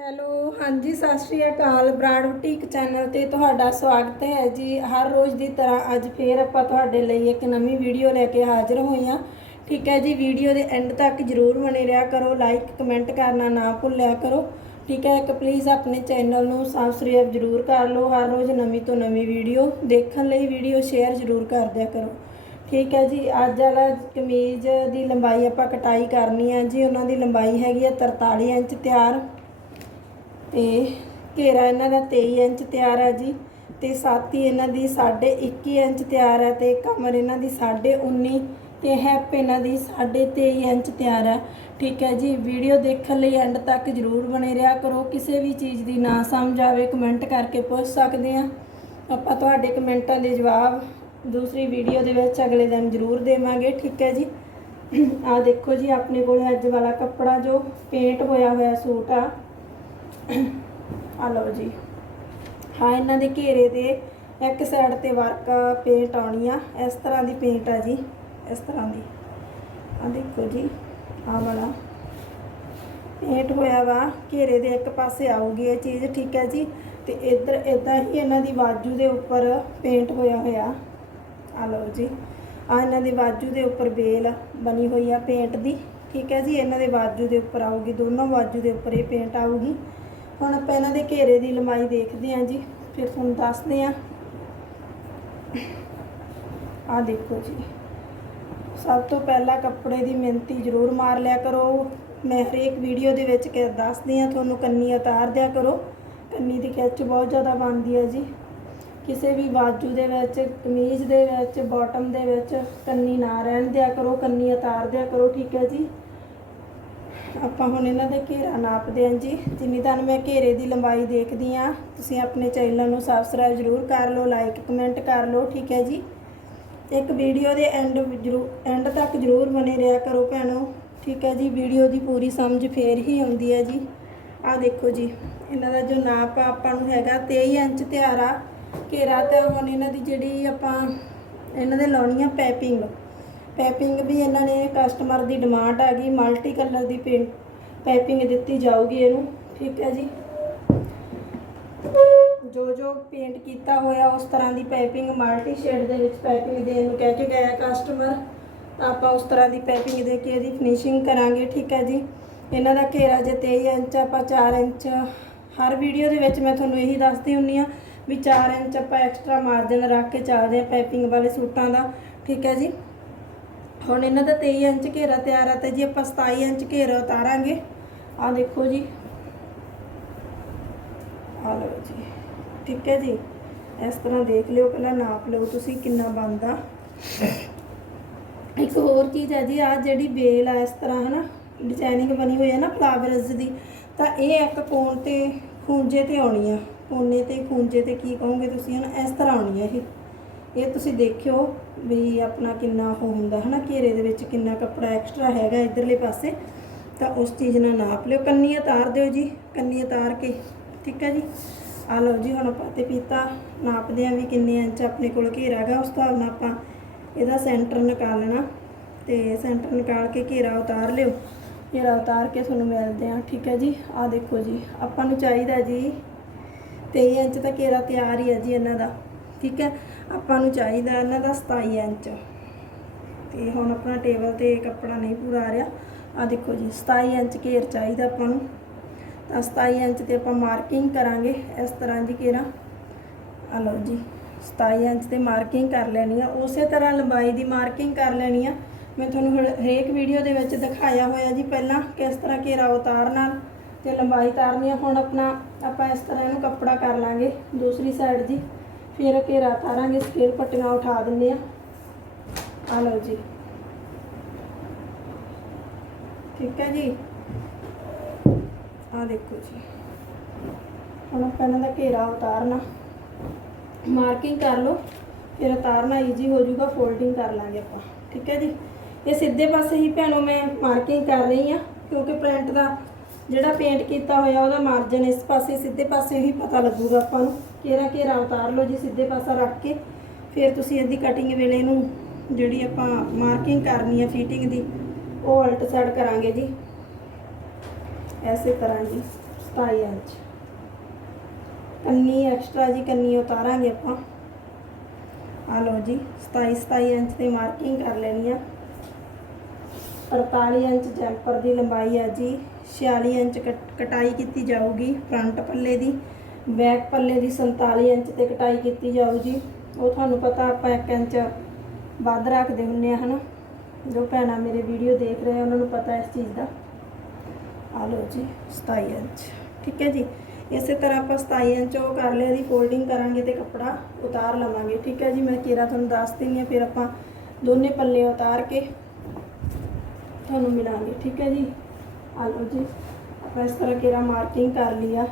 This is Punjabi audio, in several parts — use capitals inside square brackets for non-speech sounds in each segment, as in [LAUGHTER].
ਹੈਲੋ, ਹਾਂਜੀ, ਸਤਿ ਸ਼੍ਰੀ ਅਕਾਲ। ਬ੍ਰਾਂਡ ਬੁਟੀਕ ਚੈਨਲ ਤੇ ਤੁਹਾਡਾ ਸਵਾਗਤ ਹੈ ਜੀ। ਹਰ ਰੋਜ਼ ਦੀ ਤਰ੍ਹਾਂ ਅੱਜ ਫੇਰ ਆਪਾਂ ਤੁਹਾਡੇ ਲਈ ਇੱਕ ਨਵੀਂ ਵੀਡੀਓ ਲੈ ਕੇ ਹਾਜ਼ਰ ਹੋਏ ਹਾਂ। ਠੀਕ ਹੈ ਜੀ, ਵੀਡੀਓ ਦੇ ਐਂਡ ਤੱਕ ਜਰੂਰ ਬਣੇ ਰਿਹਾ ਕਰੋ। ਲਾਈਕ ਕਮੈਂਟ ਕਰਨਾ ਨਾ ਭੁੱਲਿਆ ਕਰੋ। ਠੀਕ ਹੈ, ਇੱਕ ਪਲੀਜ਼ ਆਪਣੇ ਚੈਨਲ ਨੂੰ ਸਬਸਕ੍ਰਾਈਬ ਜਰੂਰ ਕਰ ਲਓ। ਹਰ ਰੋਜ਼ ਨਵੀਂ ਤੋਂ ਨਵੀਂ ਵੀਡੀਓ ਦੇਖਣ ਲਈ ਵੀਡੀਓ ਸ਼ੇਅਰ ਜਰੂਰ ਕਰ ਦਿਆ ਕਰੋ। ਠੀਕ ਹੈ ਜੀ, ਅੱਜ ਵਾਲਾ ਕਮੀਜ਼ ਦੀ ਲੰਬਾਈ ਆਪਾਂ ਕਟਾਈ ਕਰਨੀ ਹੈ ਜੀ। ਉਹਨਾਂ ਦੀ ਲੰਬਾਈ ਹੈਗੀ ਹੈ 43 ਇੰਚ ਤਿਆਰ। ਤੇ ਘੇਰਾ ਇਹਨਾਂ ਦਾ 23 ਇੰਚ ਤਿਆਰ ਹੈ ਜੀ ਤੇ ਸਾਥੀ ਇਹਨਾਂ ਦੀ 21 ਇੰਚ ਤਿਆਰ ਹੈ ਤੇ ਕਮਰ ਇਹਨਾਂ ਦੀ 19 ਤੇ ਹੈਪ ਇਹਨਾਂ ਦੀ 23 ਇੰਚ ਤਿਆਰ ਹੈ ਠੀਕ ਹੈ ਜੀ, ਵੀਡੀਓ ਦੇਖਣ ਲਈ ਐਂਡ ਤੱਕ ਜਰੂਰ ਬਣੇ ਰਿਹਾ ਕਰੋ। ਕਿਸੇ ਵੀ ਚੀਜ਼ ਦੀ ਨਾ ਸਮਝ ਆਵੇ ਕਮੈਂਟ ਕਰਕੇ ਪੁੱਛ ਸਕਦੇ ਆ। ਆਪਾਂ ਤੁਹਾਡੇ ਕਮੈਂਟਾਂ ਦੇ ਜਵਾਬ ਦੂਸਰੀ ਵੀਡੀਓ ਦੇ ਵਿੱਚ ਅਗਲੇ ਦਿਨ ਜਰੂਰ ਦੇਵਾਂਗੇ। ਠੀਕ ਹੈ ਜੀ। ਆ ਦੇਖੋ ਜੀ, ਆਪਣੇ ਕੋਲ ਅੱਜ ਵਾਲਾ ਕੱਪੜਾ ਜੋ ਪੇਂਟ ਹੋਇਆ ਹੋਇਆ ਸੂਟ ਆ। ਆ ਲਓ ਜੀ। ਹਾਂ, ਇਹਨਾਂ ਦੇ ਘੇਰੇ ਦੇ ਇੱਕ ਸਾਈਡ ਤੇ ਵਰਕ ਪੇਂਟ ਆਉਣੀ ਆ। ਇਸ ਤਰ੍ਹਾਂ ਦੀ ਪੇਂਟ ਆ ਜੀ। ਇਸ ਤਰ੍ਹਾਂ ਦੀ। ਆ ਦੇਖੋ ਜੀ ਆ ਵਾਲਾ। ਪੇਂਟ ਹੋਇਆ ਵਾ, ਘੇਰੇ ਦੇ ਇੱਕ ਪਾਸੇ ਆਊਗੀ, ਇਹ ਚੀਜ਼ ਠੀਕ ਹੈ ਜੀ। ਤੇ ਇੱਧਰ ਇਦਾਂ ਹੀ ਇਹਨਾਂ ਦੀ ਬਾਜੂ ਦੇ ਉੱਪਰ ਪੇਂਟ ਹੋਇਆ ਹੋਇਆ। ਆ ਲਓ ਜੀ। ਆ ਇਹਨਾਂ ਦੀ ਬਾਜੂ ਦੇ ਉੱਪਰ ਬੇਲ ਬਣੀ ਹੋਈ ਆ ਪੇਂਟ ਦੀ। ਠੀਕ ਹੈ ਜੀ, ਇਹਨਾਂ ਦੇ ਬਾਜੂ ਦੇ ਉੱਪਰ ਆਊਗੀ, ਦੋਨੋਂ ਬਾਜੂ ਦੇ ਉੱਪਰ ਇਹ ਪੇਂਟ ਆਊਗੀ। ਹੁਣ ਆਪਾਂ ਇਹਨਾਂ ਦੇ ਘੇਰੇ ਦੀ ਲੰਬਾਈ ਦੇਖਦੇ ਹਾਂ ਜੀ, ਫਿਰ ਤੁਹਾਨੂੰ ਦੱਸਦੇ ਹਾਂ। ਆ ਦੇਖੋ ਜੀ। ਸਭ ਤੋਂ ਪਹਿਲਾਂ ਕੱਪੜੇ ਦੀ ਮਿਹਨਤੀ ਜ਼ਰੂਰ ਮਾਰ ਲਿਆ ਕਰੋ। ਮੈਂ ਹਰੇਕ ਵੀਡੀਓ ਦੇ ਵਿੱਚ ਕਹਿ ਦੱਸਦੀ ਹਾਂ, ਤੁਹਾਨੂੰ ਕੰਨੀ ਉਤਾਰ ਦਿਆ ਕਰੋ। ਕੰਨੀ ਦੀ ਖਿੱਚ ਬਹੁਤ ਜ਼ਿਆਦਾ ਬਣਦੀ ਹੈ ਜੀ। ਕਿਸੇ ਵੀ ਬਾਜੂ ਦੇ ਵਿੱਚ, ਕਮੀਜ਼ ਦੇ ਵਿੱਚ ਬਾਟਮ ਦੇ ਵਿੱਚ ਕੰਨੀ ਨਾ ਰਹਿਣ ਦਿਆ ਕਰੋ, ਕੰਨੀ ਉਤਾਰ ਦਿਆ ਕਰੋ, ਠੀਕ ਹੈ ਜੀ। ਆਪਾਂ ਹੁਣ ਇਹਨਾਂ ਦੇ ਘੇਰਾ ਨਾਪਦੇ ਹਾਂ ਜੀ। ਜਿੰਨੀ ਤੁਹਾਨੂੰ ਮੈਂ ਘੇਰੇ ਦੀ ਲੰਬਾਈ ਦੇਖਦੀ ਆ ਤੁਸੀਂ ਆਪਣੇ ਚੈਨਲ ਨੂੰ ਸਬਸਕ੍ਰਾਈਬ ਜ਼ਰੂਰ ਕਰ ਲਓ ਲਾਈਕ ਕਮੈਂਟ ਕਰ ਲਓ, ਠੀਕ ਹੈ ਜੀ। ਇੱਕ ਵੀਡੀਓ ਦੇ ਐਂਡ ਜਰੂਰ ਐਂਡ ਤੱਕ ਜ਼ਰੂਰ ਬਨੇ ਰਿਹਾ ਕਰੋ ਭੈਣੋ, ਠੀਕ ਹੈ ਜੀ। ਵੀਡੀਓ ਦੀ ਪੂਰੀ ਸਮਝ ਫੇਰ ਹੀ ਆਉਂਦੀ ਹੈ ਜੀ। ਆਹ ਦੇਖੋ ਜੀ, ਇਹਨਾਂ ਦਾ ਜੋ ਨਾਪ ਆ, ਆਪਾਂ ਨੂੰ ਹੈਗਾ 23 ਇੰਚ ਤਿਆਰਾ ਘੇਰਾ ਤੇ ਹੁਣ ਇਹਨਾਂ ਦੀ ਜਿਹੜੀ ਆਪਾਂ, ਇਹਨਾਂ ਦੇ ਲਾਉਣੀ ਆ ਪੈਪਿੰਗ ਪੈਪਿੰਗ ਵੀ ਇਹਨਾਂ ਨੇ ਕਸਟਮਰ ਦੀ ਡਿਮਾਂਡ ਆ ਗਈ ਮਲਟੀ ਕਲਰ ਦੀ ਪੇਂਟ ਪੈਪਿੰਗ ਦਿੱਤੀ ਜਾਊਗੀ ਇਹਨੂੰ, ਠੀਕ ਹੈ ਜੀ। ਜੋ ਜੋ ਪੇਂਟ ਕੀਤਾ ਹੋਇਆ ਉਸ ਤਰ੍ਹਾਂ ਦੀ ਪੈਪਿੰਗ ਮਲਟੀ ਸ਼ੇਡ ਦੇ ਵਿੱਚ ਪੈਪਿੰਗ ਦੇਣ ਨੂੰ ਕਹਿ ਕੇ ਗਿਆ ਕਸਟਮਰ ਤਾਂ ਆਪਾਂ ਉਸ ਤਰ੍ਹਾਂ ਦੀ ਪੈਪਿੰਗ ਦੇ ਕੇ ਇਹਦੀ ਫਿਨਿਸ਼ਿੰਗ ਕਰਾਂਗੇ, ਠੀਕ ਹੈ ਜੀ। ਇਹਨਾਂ ਦਾ ਘੇਰਾ ਜੇ 23 ਇੰਚ, ਆਪਾਂ 4 ਇੰਚ, ਹਰ ਵੀਡੀਓ ਦੇ ਵਿੱਚ ਮੈਂ ਤੁਹਾਨੂੰ ਇਹੀ ਦੱਸਦੀ ਹੁੰਨੀ ਆ ਵੀ 4 ਇੰਚ ਆਪਾਂ ਐਕਸਟਰਾ ਮਾਰਜਨ ਰੱਖ ਕੇ ਚੱਲਦੇ ਆ ਪੈਪਿੰਗ ਵਾਲੇ ਸੂਟਾਂ ਦਾ, ਠੀਕ ਹੈ ਜੀ। ਹੁਣ ਇਹਨਾਂ ਦਾ 23 ਇੰਚ ਘੇਰਾ ਤਿਆਰ ਆ ਤੇ ਜੀ ਆਪਾਂ 27 ਇੰਚ ਘੇਰਾ ਉਤਾਰਾਂਗੇ। ਆ ਦੇਖੋ ਜੀ। ਆ ਲਓ ਜੀ। ਠੀਕ ਹੈ ਜੀ। ਇਸ ਤਰ੍ਹਾਂ ਦੇਖ ਲਿਓ, ਪਹਿਲਾਂ ਨਾਪ ਲਓ ਤੁਸੀਂ ਕਿੰਨਾ ਬਣਦਾ। ਇੱਕ ਹੋਰ ਚੀਜ਼ ਹੈ ਜੀ ਆ ਜਿਹੜੀ ਬੇਲ ਆ, ਇਸ ਤਰ੍ਹਾਂ ਹਨਾ ਡਿਜ਼ਾਈਨਿੰਗ ਬਣੀ ਹੋਈ ਹੈ ਨਾ ਫਲਾਵਰਸ ਦੀ, ਤਾਂ ਇਹ ਇੱਕ ਕੋਣ ਤੇ ਖੂੰਜੇ ਤੇ ਆਉਣੀ ਆ। ਕੋਨੇ ਤੇ ਖੂੰਜੇ ਤੇ ਕੀ ਕਹੋਗੇ ਤੁਸੀਂ ਹਨਾ, ਇਸ ਤਰ੍ਹਾਂ ਆਉਣੀ ਆ ਇਹ। ਇਹ ਤੁਸੀਂ ਦੇਖਿਓ। ਵੀ ਆਪਣਾ ਕਿੰਨਾ ਉਹ ਹੁੰਦਾ ਹਨਾ, ਘੇਰੇ ਦੇ ਵਿੱਚ ਕਿੰਨਾ ਕੱਪੜਾ ਐਕਸਟਰਾ ਹੈਗਾ ਇਧਰਲੇ ਪਾਸੇ, ਤਾਂ ਉਸ ਚੀਜ਼ ਨਾਲ ਨਾਪ ਲਿਓ। ਕੰਨੀ ਉਤਾਰ ਦਿਓ ਜੀ ਕੰਨੀ ਉਤਾਰ ਕੇ, ਠੀਕ ਹੈ ਜੀ? ਆ ਲਓ ਜੀ, ਹੁਣ ਆਪਾਂ ਤੇ ਪੀਤਾ ਨਾਪਦੇ ਆ ਵੀ ਕਿੰਨੇ ਇੰਚ ਆਪਣੇ ਕੋਲ ਘੇਰਾ ਹੈਗਾ, ਉਸ ਹਿਸਾਬ ਨਾਲ ਆਪਾਂ ਇਹਦਾ ਸੈਂਟਰ ਨਿਕਾਲਣਾ ਤੇ ਸੈਂਟਰ ਨਿਕਾਲ ਕੇ ਘੇਰਾ ਉਤਾਰ ਲਿਓ। ਘੇਰਾ ਉਤਾਰ ਕੇ ਤੁਹਾਨੂੰ ਮਿਲਦੇ ਆ, ਠੀਕ ਹੈ ਜੀ? ਆ ਦੇਖੋ ਜੀ, ਆਪਾਂ ਨੂੰ ਚਾਹੀਦਾ ਜੀ 23 ਇੰਚ ਦਾ ਘੇਰਾ ਤਿਆਰ ਹੀ ਹੈ ਜੀ ਇਹਨਾਂ ਦਾ, ਠੀਕ ਹੈ ਆਪਾਂ ਨੂੰ ਚਾਹੀਦਾ ਇਹਨਾਂ ਦਾ 27 ਇੰਚ। ਤੇ ਹੁਣ ਆਪਣਾ ਟੇਬਲ ਤੇ ਕੱਪੜਾ ਨਹੀਂ ਪੂਰਾ ਆ ਰਿਹਾ। ਆ ਦੇਖੋ ਜੀ 27 ਇੰਚ ਘੇਰ ਚਾਹੀਦਾ ਆਪਾਂ ਨੂੰ। ਤਾਂ 27 ਇੰਚ ਤੇ ਆਪਾਂ ਮਾਰਕਿੰਗ ਕਰਾਂਗੇ ਇਸ ਤਰ੍ਹਾਂ ਦੀ ਘੇਰਾ। ਆ ਲਓ ਜੀ 27 ਇੰਚ ਤੇ ਮਾਰਕਿੰਗ ਕਰ ਲੈਣੀ ਆ। ਉਸੇ ਤਰ੍ਹਾਂ ਲੰਬਾਈ ਦੀ ਮਾਰਕਿੰਗ ਕਰ ਲੈਣੀ ਆ। ਮੈਂ ਤੁਹਾਨੂੰ ਹਰ- ਹਰੇਕ ਵੀਡੀਓ ਦੇ ਵਿੱਚ ਦਿਖਾਇਆ ਹੋਇਆ ਜੀ ਪਹਿਲਾਂ ਕਿਸ ਤਰ੍ਹਾਂ ਘੇਰਾ ਉਤਾਰਨਾ ਤੇ ਲੰਬਾਈ ਤਾਰਨੀ ਆ। ਹੁਣ ਆਪਣਾ ਆਪਾਂ ਇਸ ਤਰ੍ਹਾਂ ਇਹਨੂੰ ਕੱਪੜਾ ਕਰ ਲਾਂਗੇ ਦੂਸਰੀ ਸਾਈਡ ਜੀ ਫਿਰ ਘੇਰਾ ਉਤਾਰਾਂਗੇ ਸਕੇਲ ਪੱਟੀਆਂ ਉਠਾ ਦਿੰਦੇ ਆ ਆ ਲਓ ਜੀ। ਠੀਕ ਹੈ ਜੀ? ਆ ਦੇਖੋ ਜੀ। ਹੁਣ ਆਪਾਂ ਇਹਨਾਂ ਦਾ ਘੇਰਾ ਉਤਾਰਨਾ। ਮਾਰਕਿੰਗ ਕਰ ਲਓ। ਫਿਰ ਉਤਾਰਨਾ ਈਜ਼ੀ ਹੋ ਜਾਊਗਾ ਫੋਲਡਿੰਗ ਕਰ ਲਾਂਗੇ ਆਪਾਂ। ਠੀਕ ਹੈ ਜੀ? ਇਹ ਸਿੱਧੇ ਪਾਸੇ ਹੀ ਭੈਣੋ ਮੈਂ ਮਾਰਕਿੰਗ ਕਰ ਰਹੀ ਆ ਕਿਉਂਕਿ ਪ੍ਰਿੰਟ ਦਾ ਜਿਹੜਾ ਪੇਂਟ ਕੀਤਾ ਹੋਇਆ ਉਹਦਾ ਮਾਰਜਨ ਇਸ ਪਾਸੇ, ਸਿੱਧੇ ਪਾਸੇ ਹੀ ਪਤਾ ਲੱਗੂਗਾ ਆਪਾਂ ਨੂੰ। ਘੇਰਾ ਘੇਰਾ ਉਤਾਰ ਲਓ ਜੀ ਸਿੱਧੇ ਪਾਸਾ ਰੱਖ ਕੇ। ਫਿਰ ਤੁਸੀਂ ਇਹਦੀ ਕਟਿੰਗ ਵੇਲੇ ਇਹਨੂੰ ਜਿਹੜੀ ਆਪਾਂ ਮਾਰਕਿੰਗ ਕਰਨੀ ਆ ਫਿਟਿੰਗ ਦੀ, ਉਹ ਅਲਟ ਸਾਈਡ ਕਰਾਂਗੇ ਜੀ। ਐਸੇ ਤਰ੍ਹਾਂ ਜੀ 27 ਇੰਚ। ਕੰਨੀ ਐਕਸਟਰਾ ਜੀ, ਕੰਨੀ ਉਤਾਰਾਂਗੇ ਆਪਾਂ। ਆ ਲਓ ਜੀ 27 27 ਇੰਚ ਤੇ ਮਾਰਕਿੰਗ ਕਰ ਲੈਣੀ ਆ। 48 ਇੰਚ ਜੈਂਪਰ ਦੀ ਲੰਬਾਈ ਆ ਜੀ। 46 ਇੰਚ ਕਟ- ਕਟਾਈ ਕੀਤੀ ਜਾਊਗੀ ਫਰੰਟ ਪੱਲੇ ਦੀ। ਬੈਕ ਪੱਲੇ ਦੀ 47 ਇੰਚ ਤੇ ਕਟਾਈ ਕੀਤੀ ਜਾਊ ਜੀ। ਉਹ ਤੁਹਾਨੂੰ ਪਤਾ ਆਪਾਂ 1 ਇੰਚ ਵੱਧ ਰੱਖਦੇ ਹੁੰਨੇ ਆ, ਹਨਾ? ਜੋ ਭੈਣਾਂ ਮੇਰੇ ਵੀਡੀਓ ਦੇਖ ਰਹੇ ਉਹਨਾਂ ਨੂੰ ਪਤਾ ਇਸ ਚੀਜ਼ ਦਾ। ਆ ਲਓ ਜੀ 27 ਇੰਚ। ਠੀਕ ਹੈ ਜੀ? ਇਸੇ ਤਰ੍ਹਾਂ ਆਪਾਂ 27 ਇੰਚ ਉਹ ਕਰ ਲਿਆ ਦੀ ਫੋਲਡਿੰਗ ਕਰਾਂਗੇ ਤੇ ਕੱਪੜਾ ਉਤਾਰ ਲਵਾਂਗੇ। ਠੀਕ ਹੈ ਜੀ? ਮੈਂ ਕੇਰਾ ਤੁਹਾਨੂੰ ਦੱਸ ਦਿੰਦੀ ਹਾਂ ਫਿਰ ਆਪਾਂ ਦੋਨੇ ਪੱਲੇ ਉਤਾਰ ਕੇ ਤੁਹਾਨੂੰ ਮਿਲਾਂਗੇ। ਠੀਕ ਹੈ ਜੀ? ਆ ਲਓ ਜੀ, ਆਪਾਂ ਇਸ ਤਰ੍ਹਾਂ ਕੇਰਾ ਮਾਰਕਿੰਗ ਕਰ ਲਿਆ।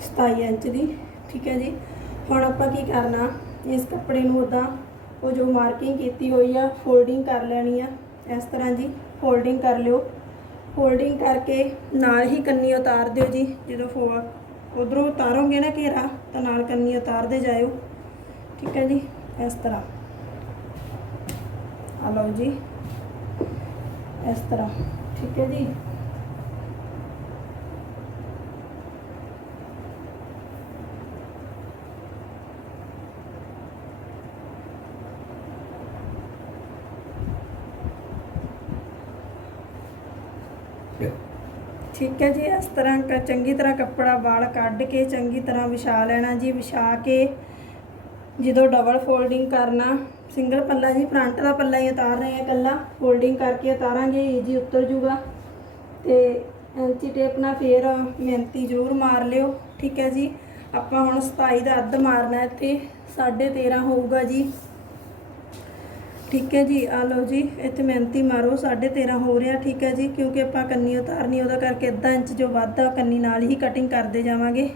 27 ਇੰਚ ਦੀ, ਠੀਕ ਹੈ ਜੀ। ਹੁਣ ਆਪਾਂ ਕੀ ਕਰਨਾ, ਇਸ ਕੱਪੜੇ ਨੂੰ ਉਦਾਂ ਉਹ ਜੋ ਮਾਰਕਿੰਗ ਕੀਤੀ ਹੋਈ ਆ ਫੋਲਡਿੰਗ ਕਰ ਲੈਣੀ ਆ। ਇਸ ਤਰ੍ਹਾਂ ਜੀ ਫੋਲਡਿੰਗ ਕਰ ਲਿਓ। ਫੋਲਡਿੰਗ ਕਰਕੇ ਨਾਲ ਹੀ ਕੰਨੀ ਉਤਾਰ ਦਿਓ ਜੀ, ਜਦੋਂ ਫੋ, ਉਧਰੋਂ ਉਤਾਰੋਗੇ ਨਾ ਘੇਰਾ, ਤਾਂ ਨਾਲ ਕੰਨੀ ਉਤਾਰਦੇ ਜਾਇਓ। ਠੀਕ ਹੈ ਜੀ, ਇਸ ਤਰ੍ਹਾਂ। ਆ ਲਓ ਜੀ, ਇਸ ਤਰ੍ਹਾਂ। ਠੀਕ ਹੈ ਜੀ। ਠੀਕ ਹੈ ਜੀ, ਇਸ ਤਰ੍ਹਾਂ ਕ- ਚੰਗੀ ਤਰ੍ਹਾਂ ਕੱਪੜਾ ਵਾਲ ਕੱਢ ਕੇ, ਚੰਗੀ ਤਰ੍ਹਾਂ ਵਿਛਾ ਲੈਣਾ ਜੀ, ਵਿਛਾ ਕੇ ਜਦੋਂ ਡਬਲ ਫੋਲਡਿੰਗ ਕਰਨਾ ਸਿੰਗਲ ਪੱਲਾ ਜੀ ਫਰੰਟ ਦਾ ਪੱਲਾ ਹੀ ਉਤਾਰ ਰਹੇ ਆ ਕੱਲਾ ਫੋਲਡਿੰਗ ਕਰਕੇ ਉਤਾਰਾਂਗੇ ਈਜੀ ਉਤਰ ਜੂਗਾ। ਤੇ ਐਂਚੀ ਟੇਪ ਨਾਲ ਫੇਰ ਮਿਹਨਤੀ ਜ਼ਰੂਰ ਮਾਰ ਲਿਓ, ਠੀਕ ਹੈ ਜੀ। ਆਪਾਂ ਹੁਣ 27 ਦਾ ਅੱਧ ਮਾਰਨਾ ਹੈ ਤੇ 13.5 ਹੋਊਗਾ ਜੀ। ਠੀਕ ਹੈ ਜੀ ਆ ਲਓ ਜੀ, ਇੱਥੇ ਮਿਹਨਤੀ ਮਾਰੋ 13.5 ਹੋ ਰਿਹਾ, ਠੀਕ ਹੈ ਜੀ, ਕਿਉਂਕਿ ਆਪਾਂ ਕੰਨੀ ਉਤਾਰਨੀ, ਉਹਦਾ ਕਰਕੇ ਅੱਧਾ ਇੰਚ ਜੋ ਵੱਧਦਾ ਕੰਨੀ ਨਾਲ ਹੀ ਕਟਿੰਗ ਕਰਦੇ ਜਾਵਾਂਗੇ।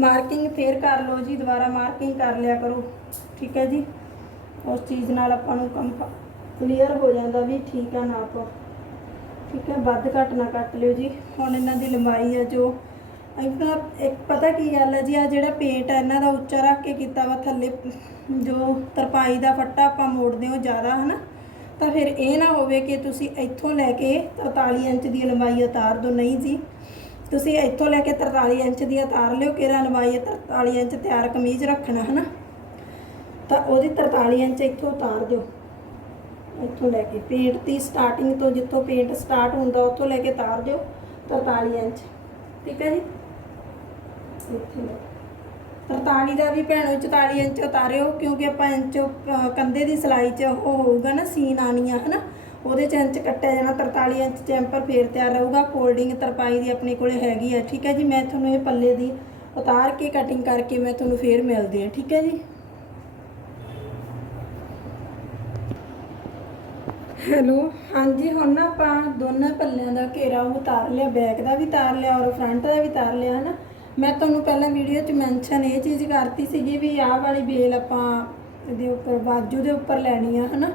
ਮਾਰਕਿੰਗ ਫੇਰ ਕਰ ਲਓ ਜੀ, ਦੁਬਾਰਾ ਮਾਰਕਿੰਗ ਕਰ ਲਿਆ ਕਰੋ, ਠੀਕ ਹੈ ਜੀ। ਉਸ ਚੀਜ਼ ਨਾਲ ਆਪਾਂ ਨੂੰ ਕੰਮ ਕਲੀਅਰ ਹੋ ਜਾਂਦਾ ਵੀ ਠੀਕ ਆ ਨਾਪ ਠੀਕ ਹੈ, ਵੱਧ ਘੱਟ ਨਾ ਕੱਟ ਲਿਓ ਜੀ। ਹੁਣ ਇਹਨਾਂ ਦੀ ਲੰਬਾਈ ਆ ਜੋ ਇਹਨਾਂ ਇੱਕ ਪਤਾ ਕੀ ਗੱਲ ਹੈ ਜੀ ਆ ਜਿਹੜਾ ਪੇਂਟ ਹੈ ਇਹਨਾਂ ਦਾ ਉੱਚਾ ਰੱਖ ਕੇ ਕੀਤਾ ਵਾ ਥੱਲੇ, ਜੋ ਤਰਪਾਈ ਦਾ ਫੱਟਾ ਆਪਾਂ ਮੋੜਦੇ ਹੋ ਜ਼ਿਆਦਾ, ਹਨਾ? ਤਾਂ ਫਿਰ ਇਹ ਨਾ ਹੋਵੇ ਕਿ ਤੁਸੀਂ ਇੱਥੋਂ ਲੈ ਕੇ 43 ਇੰਚ ਦੀ ਲੰਬਾਈ ਉਤਾਰ ਦੋ ਨਹੀਂ ਜੀ, ਤੁਸੀਂ ਇੱਥੋਂ ਲੈ ਕੇ 43 ਇੰਚ ਦੀ ਉਤਾਰ ਲਿਓ, ਕਿਹੜਾ ਲੰਬਾਈ ਹੈ 43 ਇੰਚ ਤਿਆਰ ਕਮੀਜ਼ ਰੱਖਣਾ, ਹਨਾ? ਤਾਂ ਉਹਦੀ 43 ਇੰਚ ਇੱਥੋਂ ਉਤਾਰ ਦਿਓ। ਇੱਥੋਂ ਲੈ ਕੇ, ਪੇਂਟ ਦੀ ਸਟਾਰਟਿੰਗ ਤੋਂ ਜਿੱਥੋਂ ਪੇਂਟ ਸਟਾਰਟ ਹੁੰਦਾ, ਉੱਥੋਂ ਲੈ ਕੇ ਉਤਾਰ ਦਿਓ 43 ਇੰਚ। ਠੀਕ ਹੈ ਜੀ? ਇੱਥੇ ਲੈ 43 ਦਾ ਵੀ ਭੈਣੋ 44 ਇੰਚ ਉਤਾਰਿਓ, ਕਿਉਂਕਿ ਆਪਾਂ ਇੰਚ ਕੰਧੇ ਦੀ ਸਿਲਾਈ 'ਚ ਉਹ ਹੋਊਗਾ ਨਾ ਸੀਨ ਆਣੀ ਆ ਹਨਾ? ਉਹਦੇ 'ਚ ਇੰਚ ਕੱਟਿਆ ਜਾਣਾ 43 ਇੰਚ ਚੈਂਪਰ ਫੇਰ ਤਿਆਰ ਰਹੂਗਾ। ਫੋਲਡਿੰਗ ਤਰਪਾਈ ਦੀ ਆਪਣੇ ਕੋਲੇ ਹੈਗੀ ਆ, ਠੀਕ ਹੈ ਜੀ? ਮੈਂ ਤੁਹਾਨੂੰ ਇਹ ਪੱਲੇ ਦੀ ਉਤਾਰ ਕੇ ਕਟਿੰਗ ਕਰਕੇ ਮੈਂ ਤੁਹਾਨੂੰ ਫੇਰ ਮਿਲਦੀ ਆ ਠੀਕ ਹੈ ਜੀ? ਹੈਲੋ ਹਾਂਜੀ, ਹੁਣ ਨਾ ਆਪਾਂ ਦੋਨਾਂ ਪੱਲਿਆਂ ਦਾ ਘੇਰਾ ਉਤਾਰ ਲਿਆ, ਬੈਕ ਦਾ ਵੀ ਉਤਾਰ ਲਿਆ ਔਰ ਫਰੰਟ ਦਾ ਵੀ ਉਤਾਰ ਲਿਆ, ਹਨਾ? ਮੈਂ ਤੁਹਾਨੂੰ ਪਹਿਲਾਂ ਵੀਡੀਓ 'ਚ ਮੈਂਸ਼ਨ ਇਹ ਚੀਜ਼ ਕਰਤੀ ਸੀਗੀ ਵੀ ਆਹ ਵਾਲੀ ਬੇਲ ਆਪਾਂ ਇਹਦੇ ਉੱਪਰ ਬਾਜੂ ਦੇ ਉੱਪਰ ਲੈਣੀ ਆ, ਹਨਾ?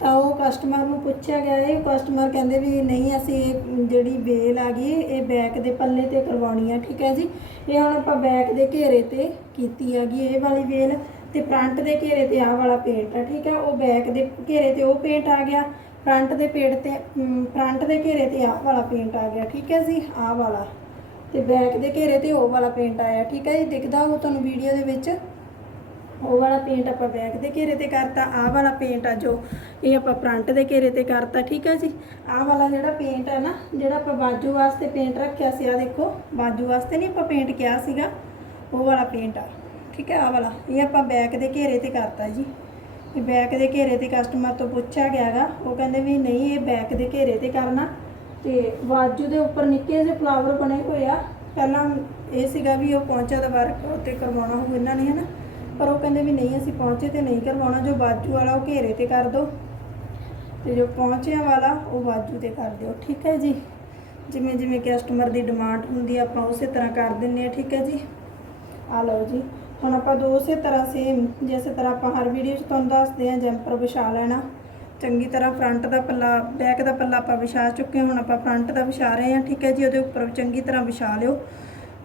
ਤਾਂ ਉਹ ਕਸਟਮਰ ਨੂੰ ਪੁੱਛਿਆ ਗਿਆ ਇਹ ਕਸਟਮਰ ਕਹਿੰਦੇ ਵੀ ਨਹੀਂ, ਅਸੀਂ ਇਹ ਜਿਹੜੀ ਬੇਲ ਆ ਗਈ, ਇਹ ਬੈਕ ਦੇ ਪੱਲੇ ਤੇ ਕਰਵਾਉਣੀ ਆ, ਠੀਕ ਹੈ ਜੀ? ਇਹ ਹੁਣ ਆਪਾਂ ਬੈਕ ਦੇ ਘੇਰੇ ਤੇ ਕੀਤੀ ਹੈਗੀ ਇਹ ਵਾਲੀ ਬੇਲ ਤੇ ਫਰੰਟ ਦੇ ਘੇਰੇ ਤੇ ਆਹ ਵਾਲਾ ਪੇਂਟ ਆ, ਠੀਕ ਹੈ? ਉਹ ਬੈਕ ਦੇ ਘੇਰੇ ਤੇ ਉਹ ਪੇਂਟ ਆ ਗਿਆ ਫਰੰਟ ਦੇ ਪੇੜ ਤੇ ਫਰੰਟ ਦੇ ਘੇਰੇ ਤੇ ਆਹ ਵਾਲਾ ਪੇਂਟ ਆ ਗਿਆ, ਠੀਕ ਹੈ ਜੀ? ਆਹ ਵਾਲਾ। ਤੇ ਬੈਕ ਦੇ ਘੇਰੇ ਤੇ ਉਹ ਵਾਲਾ ਪੇਂਟ ਆਇਆ, ਠੀਕ ਹੈ ਜੀ? ਦਿਖਦਾ ਉਹ ਤੁਹਾਨੂੰ ਵੀਡੀਓ ਦੇ ਵਿੱਚ? ਉਹ ਵਾਲਾ ਪੇਂਟ ਆਪਾਂ ਬੈਕ ਦੇ ਘੇਰੇ ਤੇ ਕਰਤਾ, ਆਹ ਵਾਲਾ ਪੇਂਟ ਆ ਜੋ ਇਹ ਆਪਾਂ ਫਰੰਟ ਦੇ ਘੇਰੇ ਤੇ ਕਰਤਾ, ਠੀਕ ਹੈ ਜੀ? ਆਹ ਵਾਲਾ ਜਿਹੜਾ ਪੇਂਟ ਆ ਨਾ, ਜਿਹੜਾ ਆਪਾਂ ਬਾਜੂ ਵਾਸਤੇ ਪੇਂਟ ਰੱਖਿਆ ਸੀ ਆ ਦੇਖੋ, ਬਾਜੂ ਵਾਸਤੇ ਨਹੀਂ ਆਪਾਂ ਪੇਂਟ ਕਿਹਾ ਸੀਗਾ, ਉਹ ਵਾਲਾ ਪੇਂਟ ਆ, ਠੀਕ ਹੈ? ਆਹ ਵਾਲਾ, ਇਹ ਆਪਾਂ ਬੈਕ ਦੇ ਘੇਰੇ ਤੇ ਕਰਤਾ ਜੀ। ਇਹ ਬੈਕ ਦੇ ਘੇਰੇ ਤੇ ਕਸਟਮਰ ਤੋਂ ਪੁੱਛਿਆ ਗਿਆਗਾ, ਉਹ ਕਹਿੰਦੇ ਵੀ ਨਹੀਂ, ਇਹ ਬੈਕ ਦੇ ਘੇਰੇ ਤੇ ਕਰਨਾ। ਤੇ ਬਾਜੂ ਦੇ ਉੱਪਰ ਨਿੱਕੇ ਜਿਹੇ ਫਲਾਵਰ ਬਣੇ ਹੋਏ ਆ। ਪਹਿਲਾਂ ਇਹ ਸੀਗਾ ਵੀ ਉਹ ਪਹੁੰਚਾ ਦਾ ਵਰਕ ਉੱਤੇ ਕਰਵਾਉਣਾ ਹੋਊ ਇਹਨਾਂ ਨੇ, ਹਨਾ। ਪਰ ਉਹ ਕਹਿੰਦੇ ਵੀ ਨਹੀਂ, ਅਸੀਂ ਪਹੁੰਚੇ ਤੇ ਨਹੀਂ ਕਰਵਾਉਣਾ, ਜੋ ਬਾਜੂ ਵਾਲਾ ਉਹ ਘੇਰੇ ਤੇ ਕਰ ਦਿਓ ਤੇ ਜੋ ਪਹੁੰਚਿਆ ਵਾਲਾ, ਉਹ ਬਾਜੂ ਤੇ ਕਰ ਦਿਓ, ਠੀਕ ਹੈ ਜੀ? ਜਿਵੇਂ ਜਿਵੇਂ ਕਸਟਮਰ ਦੀ ਡਿਮਾਂਡ ਹੁੰਦੀ ਆ, ਆਪਾਂ ਉਸੇ ਤਰ੍ਹਾਂ ਕਰ ਦਿੰਨੇ ਆ, ਠੀਕ ਹੈ ਜੀ? ਆ ਲਓ ਜੀ, ਹੁਣ ਆਪਾਂ ਦੋ ਉਸੇ ਤਰ੍ਹਾਂ ਸੇਮ ਜਿਸੇ ਤਰ੍ਹਾਂ ਆਪਾਂ ਹਰ ਵੀਡੀਓ 'ਚ ਤੁਹਾਨੂੰ ਦੱਸਦੇ ਆ ਜੈਂਪਰ ਵਿਛਾ ਲੈਣਾ। ਚੰਗੀ ਤਰ੍ਹਾਂ ਫਰੰਟ ਦਾ ਪੱਲਾ ਬੈਕ ਦਾ ਪੱਲਾ ਆਪਾਂ ਵਿਛਾ ਚੁੱਕੇ ਹਾਂ, ਹੁਣ ਆਪਾਂ ਫਰੰਟ ਦਾ ਵਿਛਾ ਰਹੇ ਹਾਂ, ਠੀਕ ਹੈ ਜੀ, ਉਹਦੇ ਉੱਪਰ ਚੰਗੀ ਤਰ੍ਹਾਂ ਵਿਛਾ ਲਿਓ।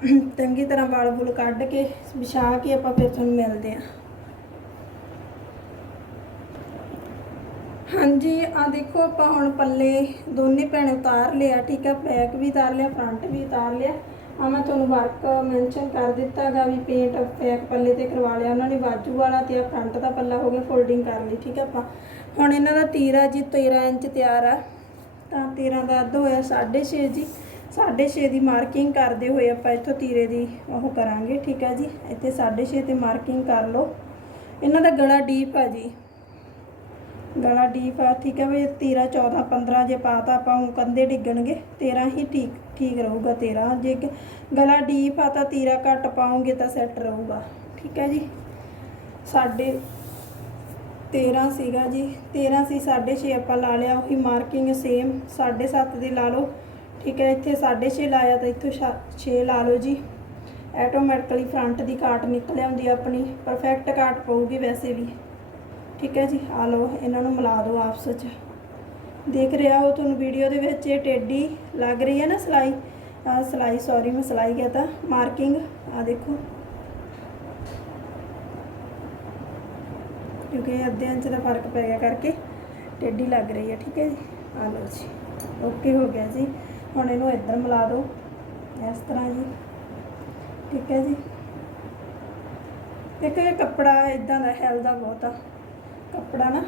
[CLEARS THROAT] ਚੰਗੀ ਤਰ੍ਹਾਂ ਵਾਲ ਵੁਲ ਕੱਢ ਕੇ, ਵਿਛਾ ਕੇ ਆਪਾਂ ਫਿਰ ਤੁਹਾਨੂੰ ਮਿਲਦੇ ਹਾਂ। ਹਾਂਜੀ ਆ ਦੇਖੋ ਆਪਾਂ ਹੁਣ ਪੱਲੇ ਦੋਨੇ ਭੈਣੇ ਉਤਾਰ ਲਿਆ ਠੀਕ ਹੈ ਬੈਕ ਵੀ ਉਤਾਰ ਲਿਆ ਫਰੰਟ ਵੀ ਉਤਾਰ ਲਿਆ। ਆ ਮੈਂ ਤੁਹਾਨੂੰ ਵਰਕ ਮੈਂਸ਼ਨ ਕਰ ਦਿੱਤਾਗਾ ਵੀ ਪੇਂਟ ਬੈਕ ਪੱਲੇ ਤੇ ਕਰਵਾ ਲਿਆ, ਉਹਨਾਂ ਨੇ ਬਾਜੂ ਵਾਲਾ ਤੇ ਆ ਫਰੰਟ ਦਾ ਪੱਲਾ ਹੋ ਗਿਆ ਫੋਲਡਿੰਗ ਕਰ ਲਈ, ਠੀਕ ਹੈ ਆਪਾਂ। ਹੁਣ ਇਹਨਾਂ ਦਾ ਤੀਰਾ ਜੀ 13 ਇੰਚ ਤਿਆਰ ਆ। ਤਾਂ 13 ਦਾ ਅੱਧ ਹੋਇਆ 6.5 ਜੀ। 6.5 ਦੀ ਮਾਰਕਿੰਗ ਕਰਦੇ ਹੋਏ ਆਪਾਂ ਇੱਥੋਂ ਤੀਰੇ ਦੀ ਉਹ ਕਰਾਂਗੇ, ਠੀਕ ਹੈ ਜੀ? ਇੱਥੇ 6.5 ਤੇ ਮਾਰਕਿੰਗ ਕਰ ਲਓ। ਇਹਨਾਂ ਦਾ ਗਲਾ ਡੀਪ ਆ ਜੀ। ਗਲਾ ਡੀਪ ਆ, ਠੀਕ ਹੈ ਵੀ ਤੀਰਾ 14 15 ਜੇ ਪਾਤਾ ਆਪਾਂ ਉਹ ਕੰਦੇ ਡਿੱਗਣਗੇ 13 ਹੀ ਠੀਕ ਠੀਕ ਰਹੂਗਾ 13 ਜੇ ਗਲਾ ਡੀਪ ਆ ਤਾਂ ਤੀਰਾ ਘੱਟ ਪਾਉਂਗੇ ਤਾਂ ਸੈੱਟ ਰਹੂਗਾ, ਠੀਕ ਹੈ ਜੀ? ਸਾਡੇ 13 ਸੀਗਾ ਜੀ। 13 ਸੀ 6.5 ਆਪਾਂ ਲਾ ਲਿਆ, ਉਹੀ ਮਾਰਕਿੰਗ ਸੇਮ 7.5 ਦੀ ਲਾ ਲਓ। ਠੀਕ ਹੈ, ਇੱਥੇ 6.5 ਲਾਇਆ ਤਾਂ ਇੱਥੋਂ 6 ਲਾ ਲਓ ਜੀ। ਆਟੋਮੈਟਿਕਲੀ ਫਰੰਟ ਦੀ ਕਾਟ ਨਿਕਲ ਆਉਂਦੀ ਆਪਣੀ ਪਰਫੈਕਟ ਕਾਟ ਪਊਗੀ ਵੈਸੇ ਵੀ। ਠੀਕ ਹੈ ਜੀ ਆ ਲਓ, ਇਹਨਾਂ ਨੂੰ ਮਿਲਾ ਦਿਓ ਆਪਸ ਵਿੱਚ। ਦੇਖ ਰਿਹਾ ਹੋ ਤੁਹਾਨੂੰ ਵੀਡੀਓ ਦੇ ਵਿੱਚ ਇਹ ਟੇਡੀ ਲੱਗ ਰਹੀ ਹੈ ਨਾ ਸਲਾਈ? ਆ ਸਲਾਈ ਸੌਰੀ ਮੈਂ ਸਲਾਈ ਤਾਂ ਮਾਰਕਿੰਗ ਆ ਦੇਖੋ। ਕਿਉਂਕਿ ਅੱਧੇ ਇੰਚ ਦਾ ਫ਼ਰਕ ਪੈ ਗਿਆ ਕਰਕੇ ਟੇਡੀ ਲੱਗ ਰਹੀ ਹੈ ਠੀਕ ਹੈ ਜੀ? ਆ ਲਓ ਜੀ ਓਕੇ ਹੋ ਗਿਆ ਜੀ। ਹੁਣ ਇਹਨੂੰ ਇੱਧਰ ਮਿਲਾ ਦਿਓ, ਇਸ ਤਰ੍ਹਾਂ ਜੀ, ਠੀਕ ਹੈ ਜੀ? ਦੇਖੋ ਇਹ ਕੱਪੜਾ ਇਦਾਂ ਦਾ ਹੈਲਦਾ ਬਹੁਤ ਆ। ਕੱਪੜਾ ਨਾ,